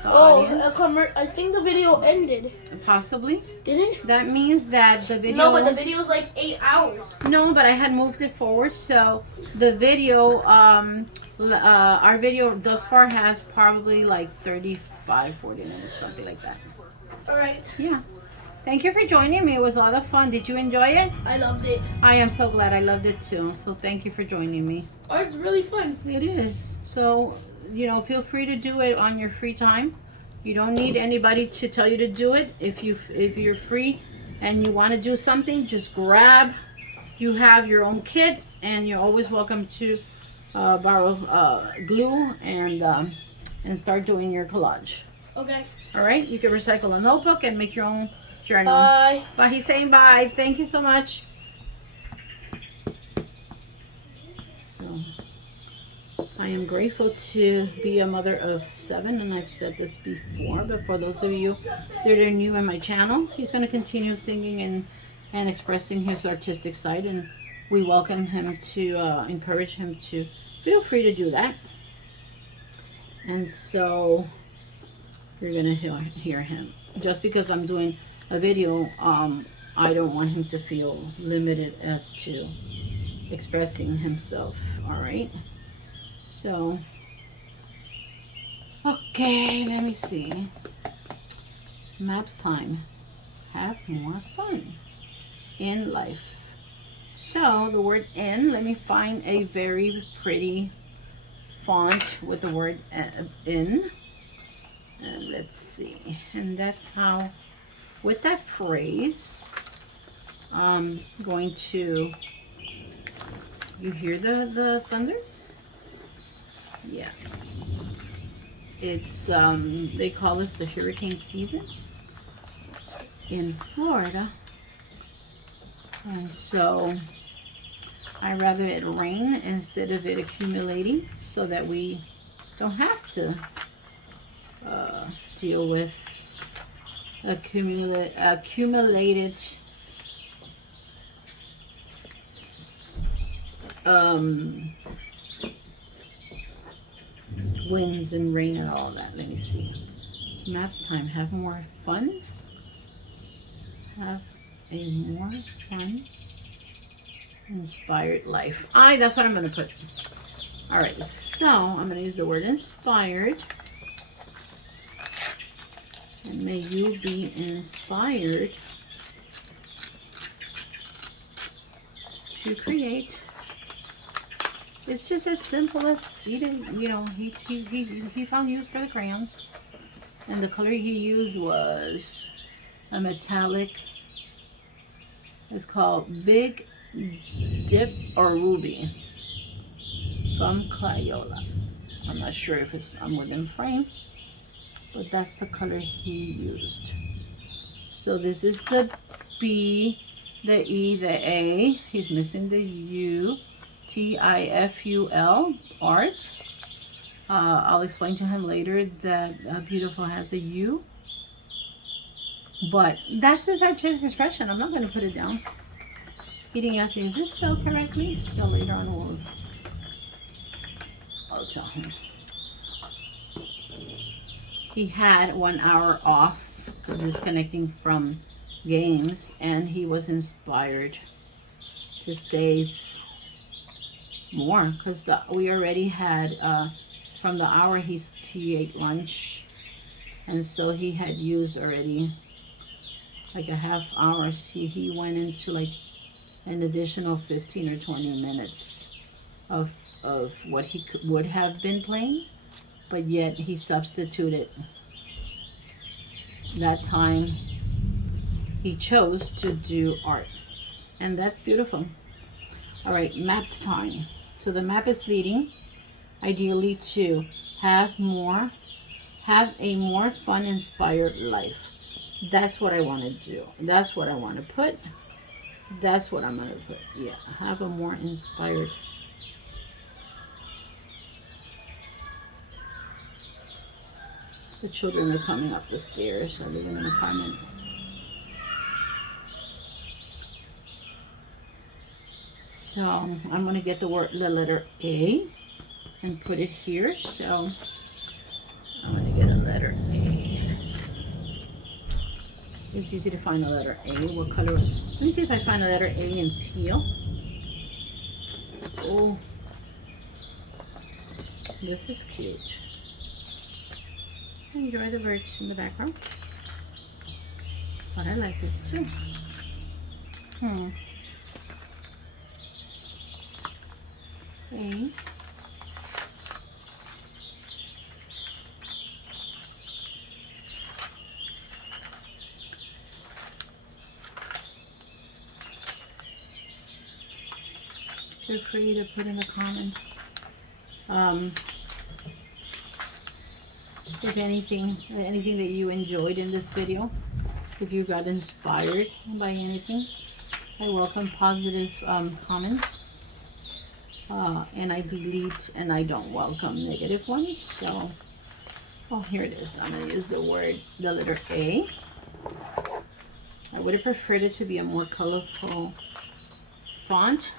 the Oh, audience. I think the video ended. Possibly. Did it? That means that the video... No, but the video's like 8 hours. No, but I had moved it forward, so the video, our video thus far has probably like 35, 40 minutes, something like that. Alright. Yeah. Thank you for joining me. It was a lot of fun. Did you enjoy it? I loved it. I am so glad. I loved it too. So thank you for joining me. Art's really fun. It is. So, you know, feel free to do it on your free time. You don't need anybody to tell you to do it. If you're free and you want to do something, just grab. You have your own kit, and you're always welcome to borrow glue and start doing your collage. Okay. All right. You can recycle a notebook and make your own journal. Bye. Bye. He's saying bye. Thank you so much. So, I am grateful to be a mother of 7, and I've said this before, but for those of you that are new in my channel, he's going to continue singing and expressing his artistic side, and we welcome him to encourage him to feel free to do that. And so you're going to hear him. Just because I'm doing a video, I don't want him to feel limited as to expressing himself. All right. So, okay, let me see. Maps time. Have more fun in life. So, the word in, let me find a very pretty font with the word in. And let's see. And that's how, with that phrase, I'm going to, you hear the thunder? Yeah, it's they call this the hurricane season in Florida, and so I rather it rain instead of it accumulating, so that we don't have to deal with accumulated winds and rain and all that. Let me see. Maps time. Have more fun. Have a more fun, inspired life. That's what I'm going to put. All right. So I'm going to use the word inspired. And may you be inspired to create. It's just as simple as he found use for the crayons, and the color he used was a metallic. It's called Big Dip or Ruby from Crayola. I'm not sure if it's within frame, but that's the color he used. So this is the B, the E, the A. He's missing the U. TIFUL, art. I'll explain to him later that beautiful has a U. But that's his artistic expression. I'm not going to put it down. He didn't ask me, is this spelled correctly? So later on I'll tell him. He had 1 hour off for disconnecting from games, and he was inspired to stay more, because we already had from the hour he ate lunch, and so he had used already like a half hour. He went into like an additional 15 or 20 minutes of what he would have been playing, but yet he substituted that time. He chose to do art, and that's beautiful. All right, maps time. So the map is leading, ideally, to have a more fun, inspired life. That's what I want to do. That's what I want to put. That's what I'm going to put. Yeah, have a more inspired. The children are coming up the stairs. I live in an apartment. So I'm going to get the letter A and put it here. So I'm going to get a letter A. It's easy to find the letter A. What color? Let me see if I find the letter A in teal. Oh, this is cute. Enjoy the birds in the background. But I like this too. A. Feel free to put in the comments if anything that you enjoyed in this video. If you got inspired by anything, I welcome positive comments, and I delete and I don't welcome negative ones. So, oh, here it is. I'm gonna use the letter A. I would have preferred it to be a more colorful font,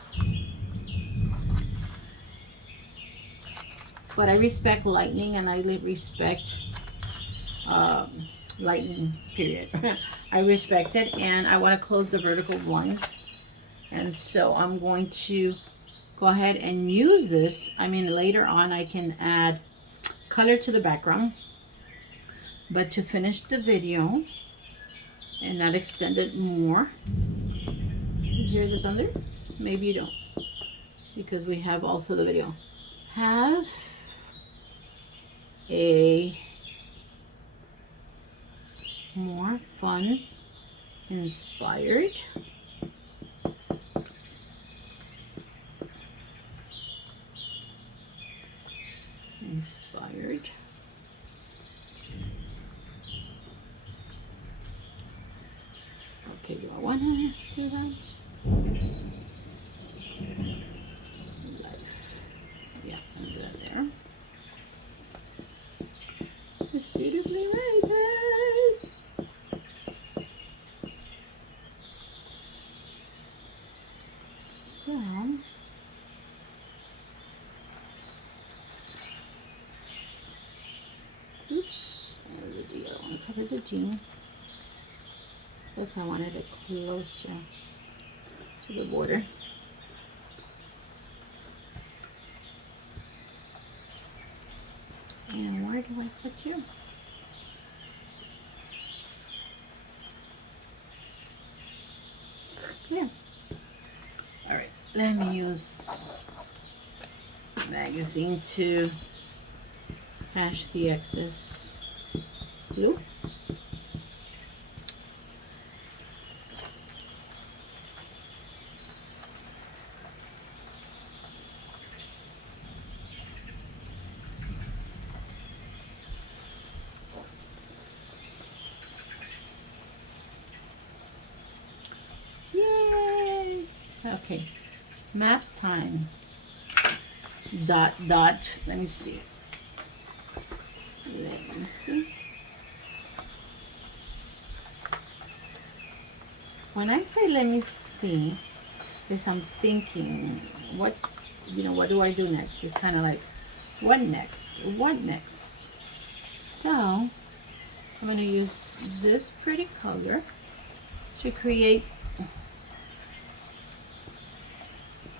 but I respect lightning, and I respect lightning, period. I respect it, and I want to close the vertical ones, and so I'm going to go ahead and use this. I mean, later on I can add color to the background, but to finish the video and not extend it more. You hear the thunder? Maybe you don't, because we have also the video. Have a more fun, inspired okay, do I want to do that? Life. Yeah, and that there. It's beautifully rated. So, oops, there's the deal. I covered the D. Plus I wanted it closer to the border. And where do I put you? Yeah. All right, let me use the magazine to patch the excess glue. Okay, maps time. Dot. Let me see. When I say let me see, is I'm thinking, what do I do next? It's kind of like, what next? What next? So I'm going to use this pretty color to create.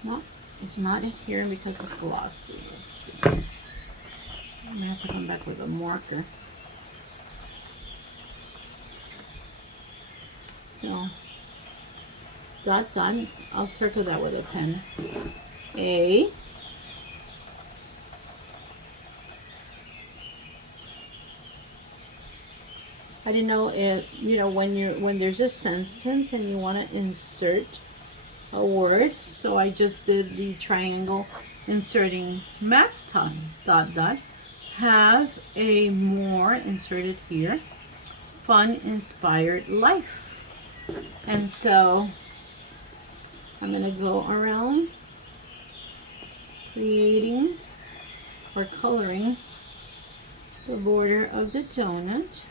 No, it's not adhering because it's glossy. Let's see. I'm gonna have to come back with a marker. So, dot. I'll circle that with a pen. A. I didn't know if, when there's a sentence and you want to insert a word, so I just did the triangle inserting maps time. Dot. Have a more, inserted here, fun, inspired life. And so I'm going to go around creating or coloring the border of the donut.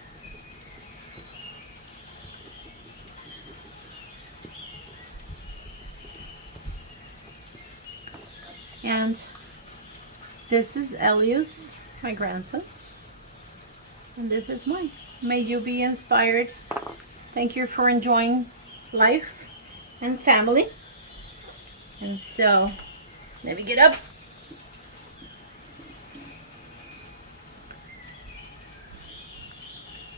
And this is Elew's, my grandson's, and this is mine. May you be inspired Thank you for enjoying life and family. And so, let me get up.